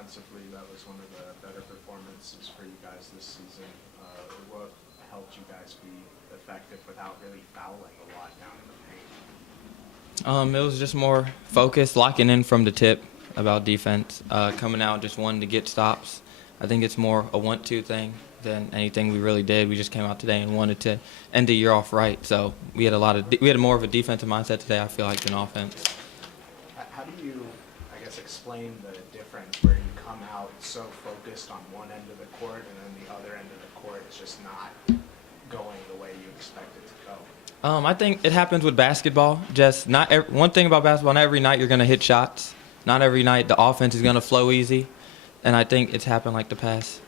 defensively, that was one of the better performances for you guys this season. What helped you guys be effective without really fouling a lot down in the paint? It was just more focused, locking in from the tip about defense, coming out just wanting to get stops. I think it's more a want-to thing than anything we really did. We just came out today and wanted to end the year off right. So we had more of a defensive mindset today, I feel like, than offense. How do you, I guess, explain the difference where you come out so focused on one end of the court and then the other end of the court is just not going the way you expect it to go? I think it happens with basketball. Just one thing about basketball, not every night you're going to hit shots. Not every night the offense is going to flow easy. And I think it's happened like the past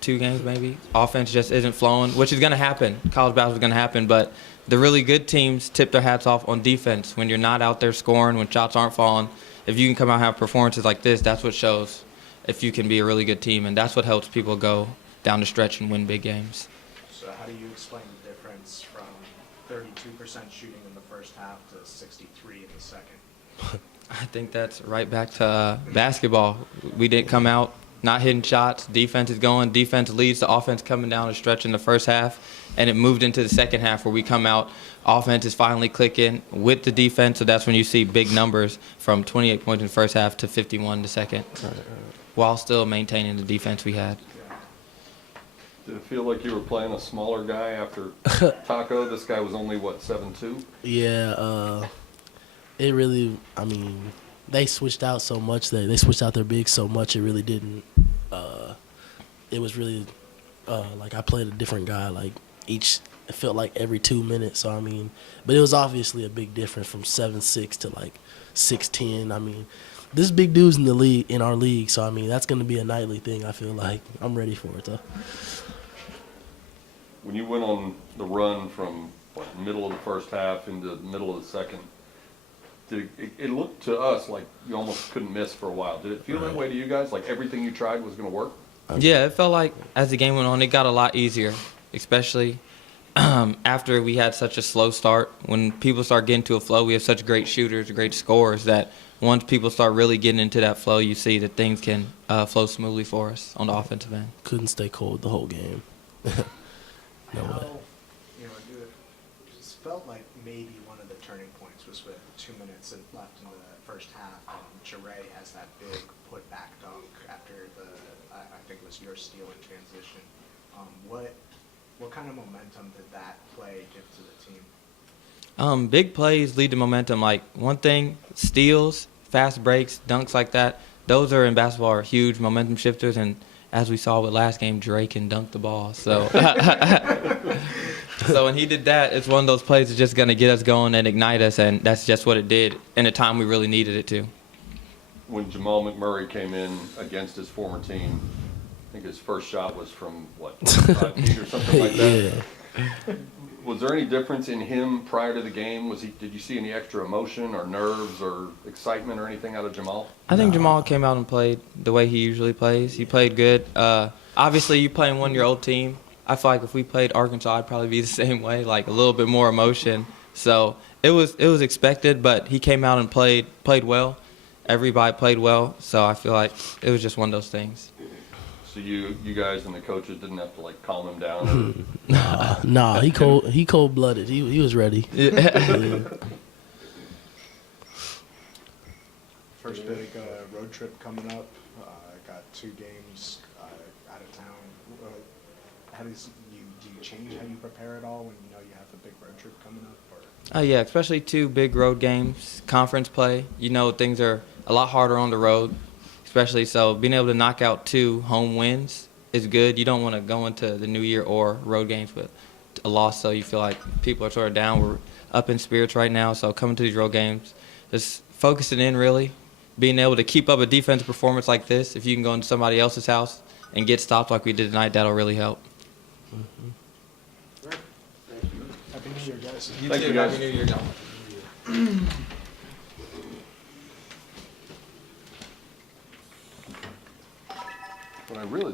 two games maybe. Offense just isn't flowing, which is going to happen. College basketball is going to happen. But the really good teams tip their hats off on defense. When you're not out there scoring, when shots aren't falling, if you can come out and have performances like this, that's what shows if you can be a really good team. And that's what helps people go down the stretch and win big games. So how do you explain the difference from 32% shooting in the first half to 63 in the second? I think that's right back to basketball. We didn't come out not hitting shots. Defense is going. Defense leads the offense coming down the stretch in the first half, and it moved into the second half where we come out. Offense is finally clicking with the defense, so that's when you see big numbers from 28 points in the first half to 51 in the second, while still maintaining the defense we had. Did it feel like you were playing a smaller guy after Taco? This guy was only, what, 7'2"? Yeah, it really, I mean, they switched out so much. They switched out their bigs so much, it really didn't. It was really, like I played a different guy, like it felt like every 2 minutes. So, I mean, but it was obviously a big difference from 7'6" to like 6'10". I mean, this big dude's in the league, in our league. So, I mean, that's going to be a nightly thing, I feel like. I'm ready for it, though. When you went on the run from middle of the first half into the middle of the second, it looked to us like you almost couldn't miss for a while. Did it feel that way to you guys? Like everything you tried was going to work? Yeah, it felt like as the game went on, it got a lot easier, especially after we had such a slow start. When people start getting to a flow, we have such great shooters, great scorers, that once people start really getting into that flow, you see that things can flow smoothly for us on the offensive end. Couldn't stay cold the whole game. No way. It just felt like maybe one of the turning points was with 2 minutes left in the first half, and Chargois has that big put-back dunk after I think it was your steal in transition. What kind of momentum did that play give to the team? Big plays lead to momentum. Like one thing, steals, fast breaks, dunks like that, those are in basketball are huge momentum shifters, and as we saw with last game, Drake can dunk the ball. So so when he did that, it's one of those plays that's just going to get us going and ignite us, and that's just what it did in a time we really needed it to. When Jamal McMurray came in against his former team, I think his first shot was from, 5 feet or something like that? Yeah. Was there any difference in him prior to the game? Did you see any extra emotion or nerves or excitement or anything out of Jamal? I think Jamal came out and played the way he usually plays. He played good. Obviously, you play in one-year-old team. I feel like if we played Arkansas, I'd probably be the same way, like a little bit more emotion. So it was expected, but he came out and played well. Everybody played well, so I feel like it was just one of those things. So you guys and the coaches didn't have to calm him down? Nah, he cold-blooded. He was ready. Yeah. First big road trip coming up. Got 2 games out of town. Do you change how you prepare at all when you know you have a big road trip coming up? Or? Yeah, especially 2 big road games, conference play. You know things are a lot harder on the road, especially so being able to knock out 2 home wins is good. You don't want to go into the new year or road games with a loss, so you feel like people are sort of down. We're up in spirits right now, so coming to these road games, just focusing in really, being able to keep up a defensive performance like this. If you can go into somebody else's house and get stopped like we did tonight, that'll really help. Great. Thank you. Happy New Year, guys. Thank you, guys. Happy New Year, guys. What I really